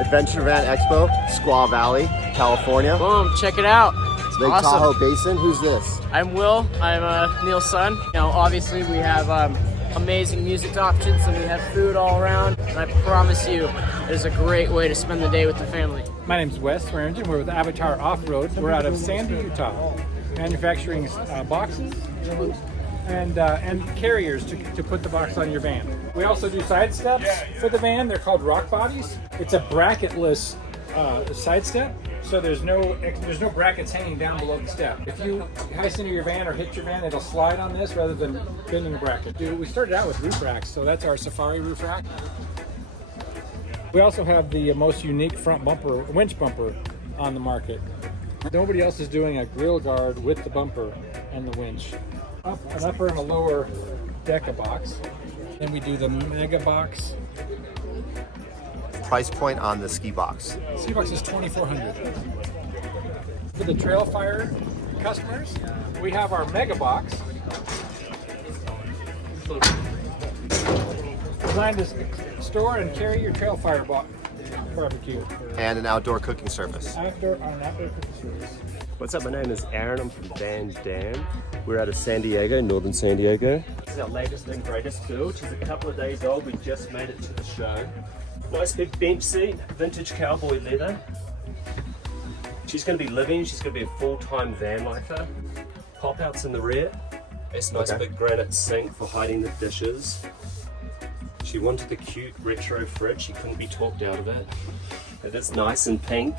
Adventure Van Expo, Squaw Valley, California. Boom, check it out. Lake Awesome. Tahoe Basin. Who's this? I'm Will. I'm Neil's son. You know, obviously we have amazing music options and we have food all around. And I promise you, it's a great way to spend the day with the family. My name's Wes Swearingen. We're with Avatar Off-Road. We're out of Sandy, Utah, manufacturing boxes and carriers to put the box on your van. We also do side steps for the van. They're called rock bodies. It's a bracketless side step, so there's no brackets hanging down below the step. If you heist into your van or hit your van, it'll slide on this rather than bending a bracket. We started out with roof racks, so that's our Safari roof rack. We also have the most unique front bumper, winch bumper, on the market. Nobody else is doing a grill guard with the bumper and the winch. An upper and a lower Deca box. Then we do the Mega box. Price point on the ski box. Ski box is $2,400. For the Trail Fire customers, we have our Mega box. Designed to store and carry your Trail Fire barbecue. And an outdoor cooking service. Outdoor cooking service. What's up, my name is Aaron, I'm from Van Dam. We're out of San Diego, northern San Diego. This is our latest and greatest build. She's a couple of days old, we just made it to the show. Nice big bench seat, vintage cowboy leather. She's going to be living, she's going to be a full-time van lifer. Pop-outs in the rear. It's a nice big granite sink for hiding the dishes. She wanted the cute retro fridge, she couldn't be talked out of it. It is nice and pink.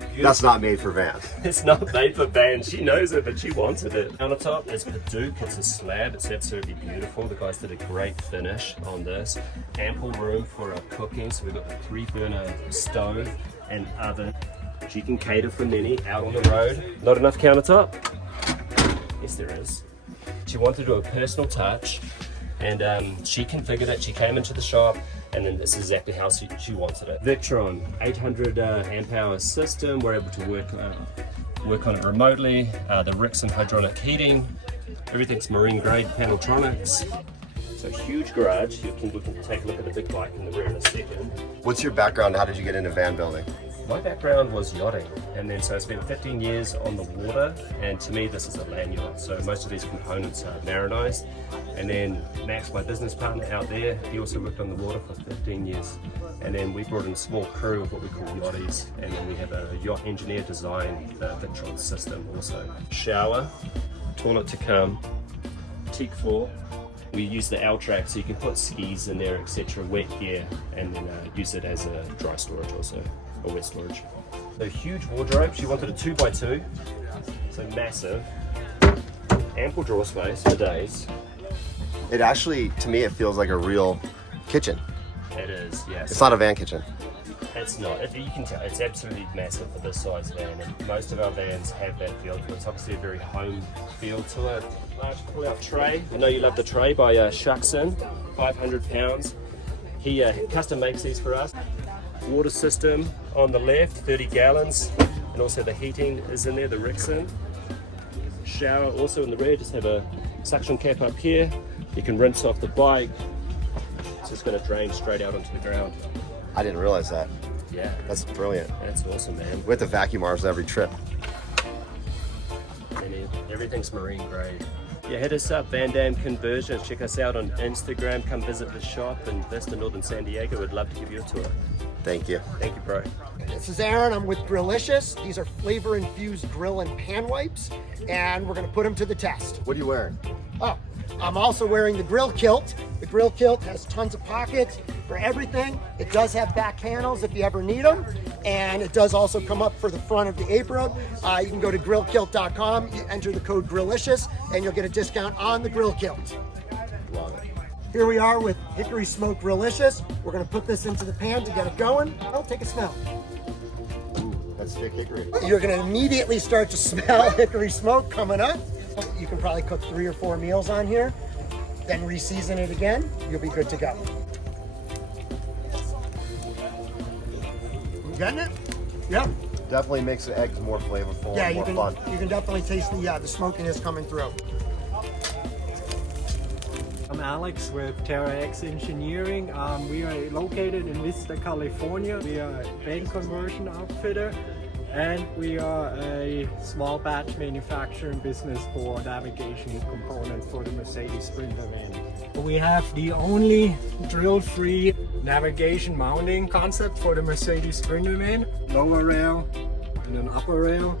Beautiful. That's not made for vans. It's not made for vans, she knows it, but she wanted it. Countertop is Paduke, it's a slab, it's absolutely beautiful. The guys did a great finish on this. Ample room for cooking, so we've got the 3-burner stove and oven. She can cater for many out on the road. Not enough countertop? Yes, there is. She wanted to do a personal touch, and she configured it. She came into the shop, and then this is exactly how she wanted it. Victron, 800 amp hour system. We're able to work on it remotely. The Rixon hydraulic heating. Everything's marine grade Paneltronics. So huge garage. We can take a look at the big bike in the rear in a second. What's your background? How did you get into van building? My background was yachting, and then so I spent 15 years on the water, and to me this is a land yacht, so most of these components are marinized. And then Max, my business partner out there, he also worked on the water for 15 years. And then we brought in a small crew of what we call yachties, and then we have a yacht engineer design the Victron system also. Shower, toilet to come, teak floor. We use the L-track so you can put skis in there, etc., wet gear, and then use it as a dry storage also, or wet storage. A huge wardrobe, she wanted a 2x2, so massive. Ample drawer space for days. It actually, to me, it feels like a real kitchen. It is, yes. It's not a van kitchen. It's not. You can tell it's absolutely massive for this size van, and most of our vans have that feel to it. It's obviously a very home feel to it. Large pull-out tray. I know you love the tray by Shuckson, 500 pounds. He custom makes these for us. Water system on the left, 30 gallons, and also the heating is in there, the Rixon. Shower also in the rear, just have a suction cap up here. You can rinse off the bike. It's just going to drain straight out onto the ground. I didn't realize that. Yeah. That's brilliant. That's awesome, man. We have to vacuum ours every trip. And everything's marine grade. Yeah, hit us up, Van Dam Conversion. Check us out on Instagram. Come visit the shop in Vista, northern San Diego. We'd love to give you a tour. Thank you. Thank you, bro. This is Aaron, I'm with Grillicious. These are flavor-infused grill and pan wipes, and we're gonna put them to the test. What are you wearing? Oh, I'm also wearing the grill kilt. The grill kilt has tons of pockets for everything. It does have back panels if you ever need them, and it does also come up for the front of the apron. You can go to grillkilt.com, you enter the code Grillicious, and you'll get a discount on the grill kilt. Love it. Here we are with Hickory Smoke Grillicious. We're gonna put this into the pan to get it going. Oh, take a smell. Ooh, that's thick hickory. You're gonna immediately start to smell hickory smoke coming up. You can probably cook 3 or 4 meals on here, then re-season it again, you'll be good to go. You getting it? Yep. Definitely makes the eggs more flavorful Yeah, and more fun. you can definitely taste the smokiness coming through. I'm Alex with Terrax Engineering. We are located in Vista, California. We are a van conversion outfitter, and we are a small batch manufacturing business for navigation components for the Mercedes Sprinter van. We have the only drill-free navigation mounting concept for the Mercedes Sprinter van. Lower rail and an upper rail,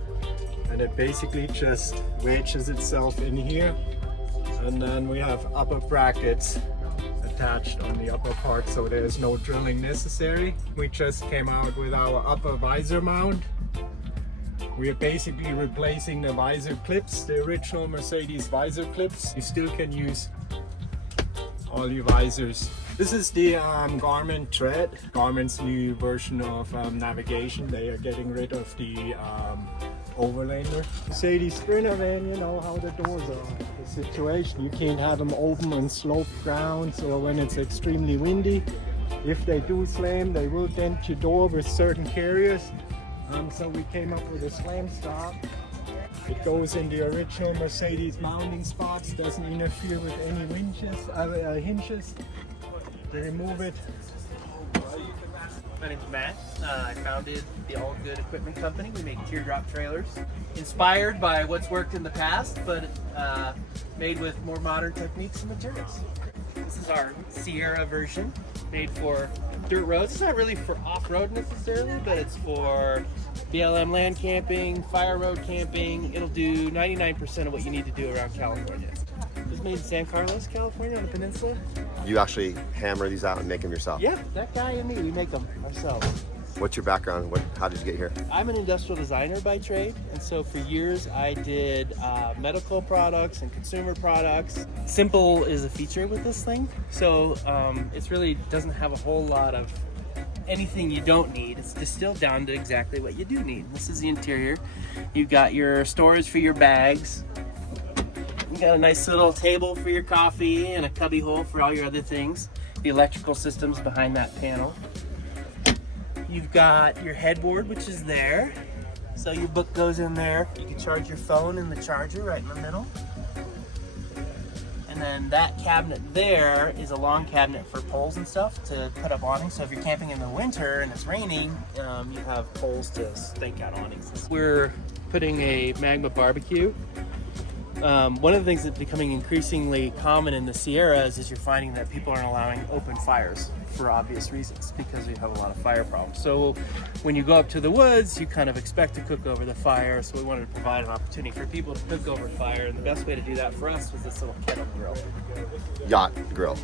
and it basically just wedges itself in here. And then we have upper brackets attached on the upper part, so there's no drilling necessary. We just came out with our upper visor mount. We are basically replacing the visor clips, the original Mercedes visor clips. You still can use all your visors. This is the Garmin Tread, Garmin's new version of navigation. They are getting rid of the overlander. Mercedes Sprinter van, you know how the doors are. The situation, you can't have them open on sloped grounds or when it's extremely windy. If they do slam, they will dent your door with certain carriers. So we came up with a slam stop. It goes in the original Mercedes mounting spots, doesn't interfere with any hinges. They remove it. My name's Matt. I founded the All Good Equipment Company. We make teardrop trailers, inspired by what's worked in the past, but made with more modern techniques and materials. This is our Sierra version, made for dirt roads. It's not really for off-road necessarily, but it's for BLM land camping, fire road camping. It'll do 99% of what you need to do around California. It was made in San Carlos, California, on the peninsula. You actually hammer these out and make them yourself? Yeah, that guy and me, we make them ourselves. What's your background? How did you get here? I'm an industrial designer by trade, and so for years I did medical products and consumer products. Simple is a feature with this thing, so it really doesn't have a whole lot of anything you don't need. It's distilled down to exactly what you do need. This is the interior. You've got your storage for your bags. You got a nice little table for your coffee and a cubby hole for all your other things. The electrical system's behind that panel. You've got your headboard, which is there. So your book goes in there. You can charge your phone in the charger right in the middle. And then that cabinet there is a long cabinet for poles and stuff to put up awnings. So if you're camping in the winter and it's raining, you have poles to stake out awnings. We're putting a Magma barbecue. One of the things that's becoming increasingly common in the Sierras is you're finding that people aren't allowing open fires for obvious reasons because we have a lot of fire problems. So when you go up to the woods, you kind of expect to cook over the fire. So we wanted to provide an opportunity for people to cook over fire. And the best way to do that for us was this little kettle grill. Yacht grill.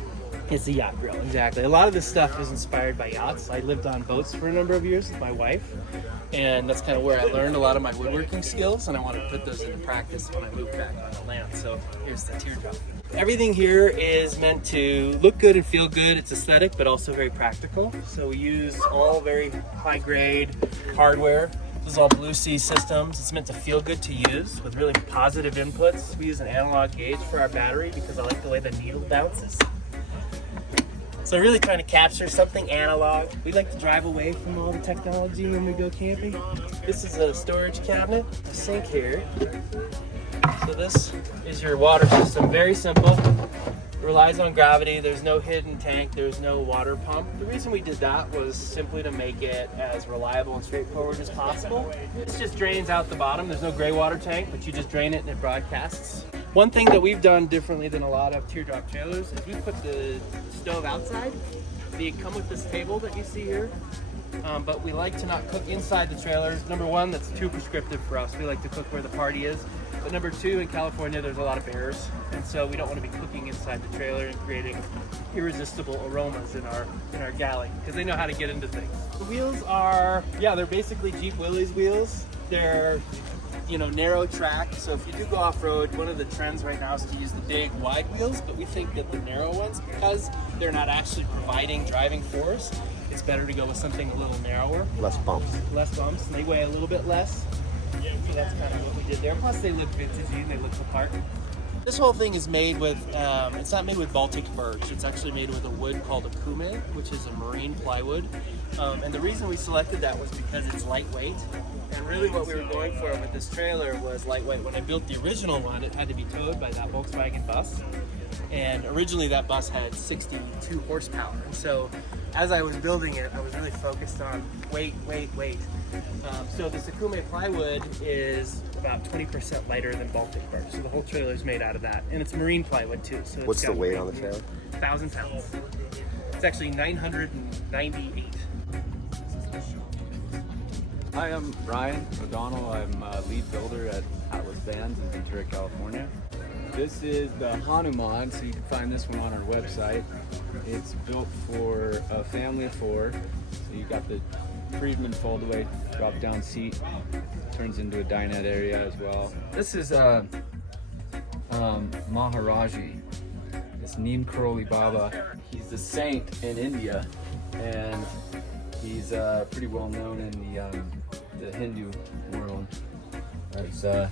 It's a yacht grill, exactly. A lot of this stuff is inspired by yachts. I lived on boats for a number of years with my wife, and that's kind of where I learned a lot of my woodworking skills, and I wanted to put those into practice when I moved back on the land. So here's the teardrop. Everything here is meant to look good and feel good. It's aesthetic, but also very practical. So we use all very high-grade hardware. This is all Blue Sea systems. It's meant to feel good to use with really positive inputs. We use an analog gauge for our battery because I like the way the needle bounces. So really trying to capture something analog. We like to drive away from all the technology when we go camping. This is a storage cabinet, a sink here. So this is your water system, very simple. It relies on gravity, there's no hidden tank, there's no water pump. The reason we did that was simply to make it as reliable and straightforward as possible. This just drains out the bottom, there's no gray water tank, but you just drain it and it broadcasts. One thing that we've done differently than a lot of teardrop trailers is we put the stove outside. They come with this table that you see here, but we like to not cook inside the trailers. Number one, that's too prescriptive for us. We like to cook where the party is. But number two, in California, there's a lot of bears, and so we don't want to be cooking inside the trailer and creating irresistible aromas in our galley because they know how to get into things. The wheels are, they're basically Jeep Willys wheels. They're narrow track, so if you do go off-road, one of the trends right now is to use the big wide wheels, but we think that the narrow ones, because they're not actually providing driving force, it's better to go with something a little narrower. Less bumps. Less bumps, and they weigh a little bit less. So that's kind of what we did there. Plus they look vintagey and they look the part. This whole thing is made with, it's not made with Baltic birch, it's actually made with a wood called a kume, which is a marine plywood. And the reason we selected that was because it's lightweight. And really what we were going for with this trailer was lightweight. When I built the original one, it had to be towed by that Volkswagen bus. And originally that bus had 62 horsepower. And so as I was building it, I was really focused on weight. So the Sakume plywood is about 20% lighter than Baltic bark. So the whole trailer is made out of that. And it's marine plywood too. So What's the weight on the trailer? 1,000 pounds. It's actually 998. Hi, I'm Ryan O'Donnell. I'm a lead builder at Atlas Vans in Ventura, California. This is the Hanuman, so you can find this one on our website. It's built for a family of 4. So you got the Friedman fold-away drop-down seat. Turns into a dinette area as well. This is Maharaji. It's Neem Karoli Baba. He's the saint in India, and he's pretty well known in the Hindu world. It's a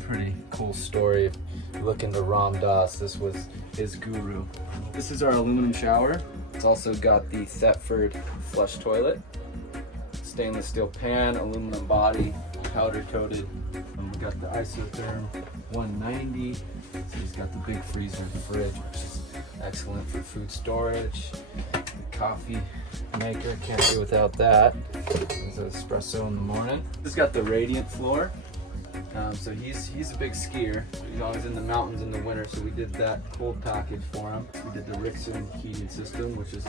pretty cool story. If you look into Ram Dass, this was his guru. This is our aluminum shower. It's also got the Thetford flush toilet. Stainless steel pan, aluminum body, powder coated. And we got the isotherm 190. So he's got the big freezer and fridge, which is excellent for food storage. Coffee maker, can't do without that. There's an espresso in the morning. This got the radiant floor. So he's a big skier. He's always in the mountains in the winter, so we did that cold package for him. We did the Rixson heating system, which is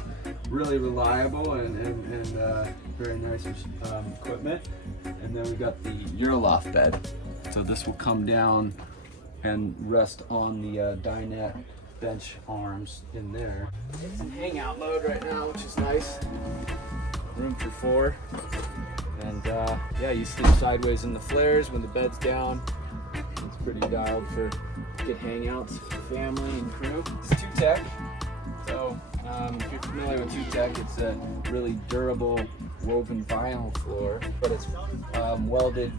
really reliable and very nice equipment. And then we got the Euroloft bed. So this will come down and rest on the dinette bench arms in there. It's in hangout mode right now, which is nice. Room for 4. And yeah, you sleep sideways in the flares when the bed's down. It's pretty dialed for good hangouts for family and crew. It's 2-tech. So if you're familiar with 2-tech, it's a really durable woven vinyl floor, but it's welded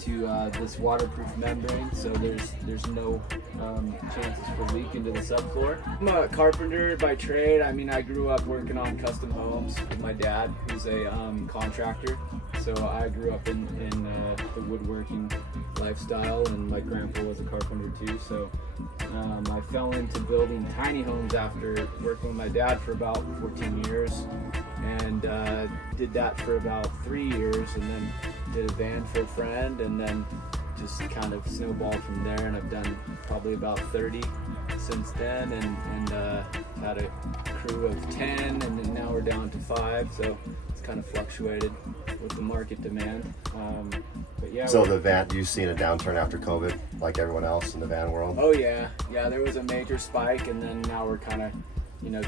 to this waterproof membrane, so there's no chances for leak into the subfloor. I'm a carpenter by trade. I mean, I grew up working on custom homes with my dad, who's a contractor. So I grew up in the woodworking lifestyle, and my grandpa was a carpenter too. So I fell into building tiny homes after working with my dad for about 14 years, and did that for about 3 years, and then did a van for a friend, and then just kind of snowballed from there. And I've done probably about 30 since then, and had a crew of 10, and then now we're down to 5. So it's kind of fluctuated with the market demand. But yeah. So the van, you've seen a downturn after COVID, like everyone else in the van world? Oh yeah, there was a major spike, and then now we're kind of,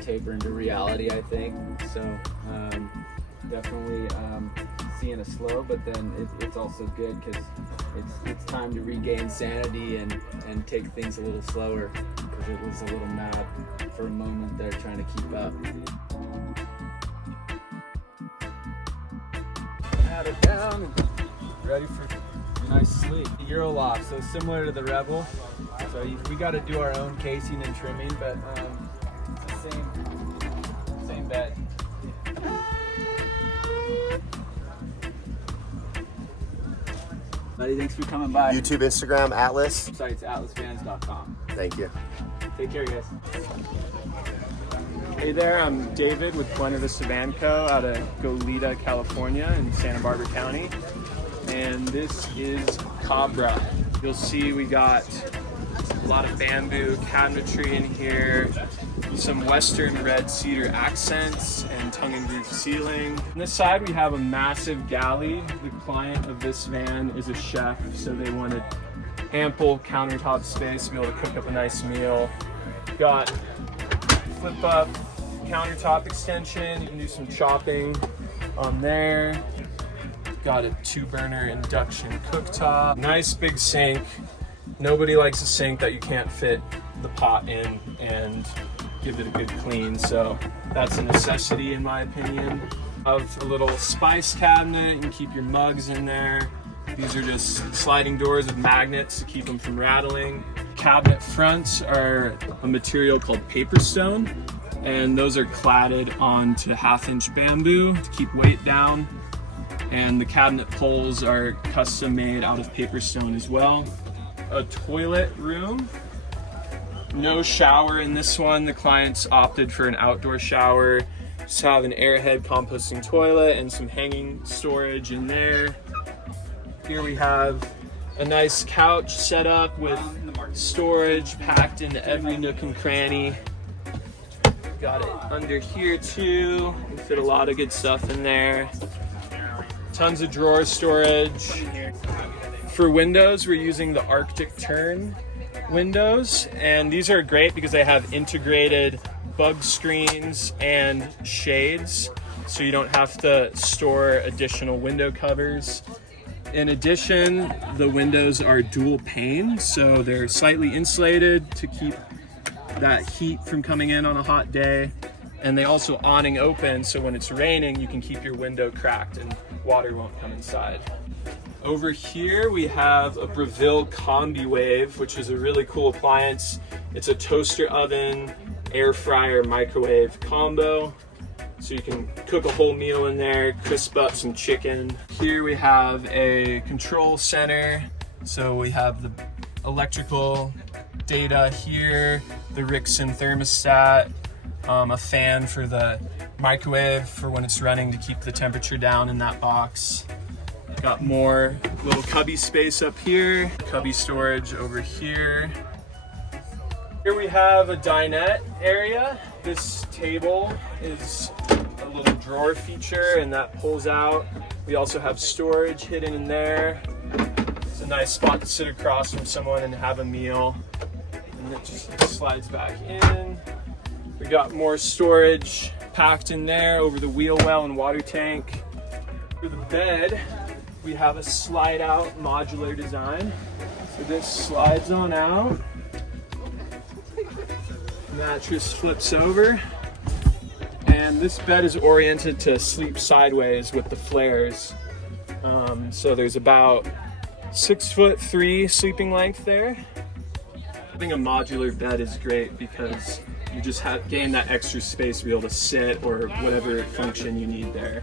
tapering to reality, I think. So definitely seeing a slow, but then it's also good because it's time to regain sanity and take things a little slower, because it was a little mad for a moment there trying to keep up. Had it down and ready for a nice sleep. Euroloft, so similar to the Rebel. So we got to do our own casing and trimming, but it's the same bed. Buddy, thanks for coming by. YouTube, Instagram, Atlas. Website's atlasvans.com. Thank you. Take care, guys. Hey there, I'm David with Buena Vista Van Co. out of Goleta, California in Santa Barbara County. And this is Cobra. You'll see we got a lot of bamboo cabinetry in here, some western red cedar accents, and tongue and groove ceiling. On this side we have a massive galley. The client of this van is a chef, so they wanted ample countertop space to be able to cook up a nice meal. Got flip up countertop extension, you can do some chopping on there. Got a 2-burner induction cooktop, nice big sink. Nobody likes a sink that you can't fit the pot in and give it a good clean, so that's a necessity in my opinion. Of a little spice cabinet, you can keep your mugs in there. These are just sliding doors with magnets to keep them from rattling. Cabinet fronts are a material called paper stone, and those are cladded onto 1/2-inch bamboo to keep weight down. And the cabinet poles are custom made out of paper stone as well. A toilet room No shower in this one. The clients opted for an outdoor shower. Just have an airhead composting toilet and some hanging storage in there. Here we have a nice couch set up with storage packed into every nook and cranny. Got it under here too. We fit a lot of good stuff in there. Tons of drawer storage. For windows, we're using the Arctic Turn windows, and these are great because they have integrated bug screens and shades, so you don't have to store additional window covers. In addition, the windows are dual pane, so they're slightly insulated to keep that heat from coming in on a hot day, and they also awning open, so when it's raining you can keep your window cracked and water won't come inside. Over here we have a Breville Combi Wave, which is a really cool appliance. It's a toaster oven, air fryer, microwave combo. So you can cook a whole meal in there, crisp up some chicken. Here we have a control center. So we have the electrical data here, the Rixson thermostat, a fan for the microwave for when it's running to keep the temperature down in that box. Got more little cubby space up here, cubby storage over here. Here we have a dinette area. This table is a little drawer feature and that pulls out. We also have storage hidden in there. It's a nice spot to sit across from someone and have a meal. And it just slides back in. We got more storage packed in there over the wheel well and water tank. For the bed, we have a slide out modular design. So this slides on out. Mattress flips over. And this bed is oriented to sleep sideways with the flares. So there's about 6'3" sleeping length there. I think a modular bed is great because you just gain that extra space to be able to sit or whatever function you need there.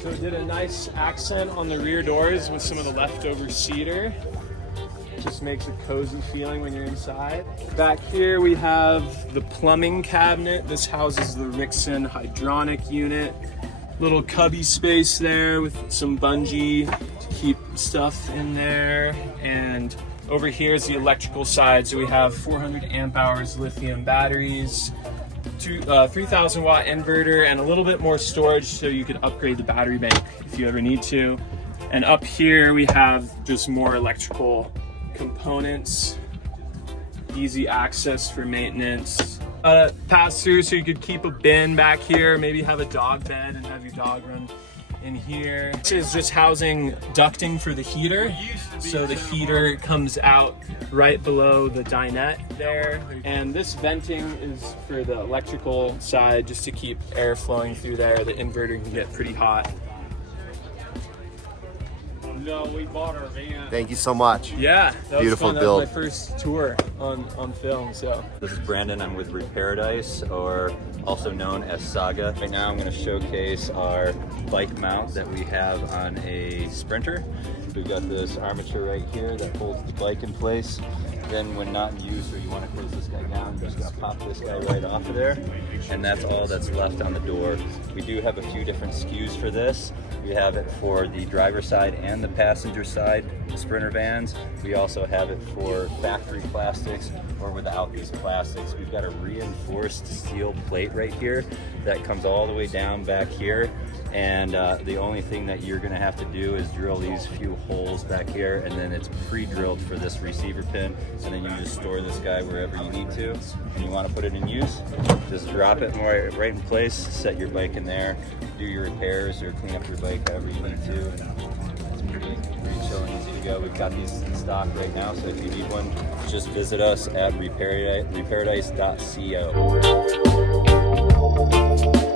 So we did a nice accent on the rear doors with some of the leftover cedar. Just makes a cozy feeling when you're inside. Back here we have the plumbing cabinet. This houses the Rixson hydronic unit. Little cubby space there with some bungee to keep stuff in there. And over here is the electrical side. So we have 400 amp hours lithium batteries, 3,000 watt inverter, and a little bit more storage so you could upgrade the battery bank if you ever need to. And up here we have just more electrical components, easy access for maintenance. Pass through so you could keep a bin back here, maybe have a dog bed and have your dog run in here. This is just housing ducting for the heater. So the heater comes out right below the dinette there. And this venting is for the electrical side, just to keep air flowing through there. The inverter can get pretty hot. No, we bought our van. Thank you so much. Yeah, that beautiful was fun. build. That was my first tour on film. So this is Brandon. I'm with Reparadise, or also known as Saga. Right now, I'm going to showcase our bike mount that we have on a Sprinter. We've got this armature right here that holds the bike in place. Then when not in use or you want to close this guy down, you're just going to pop this guy right off of there. And that's all that's left on the door. We do have a few different SKUs for this. We have it for the driver side and the passenger side Sprinter vans. We also have it for factory plastics or without these plastics. We've got a reinforced steel plate right here that comes all the way down back here. And the only thing that you're going to have to do is drill these few holes back here, and then it's pre-drilled for this receiver pin, and then you just store this guy wherever you need to. And you want to put it in use, just drop it right in place, set your bike in there, do your repairs or clean up your bike however you need to. It's pretty chill and easy to go. We've got these in stock right now, so if you need one, just visit us at reparadise.co.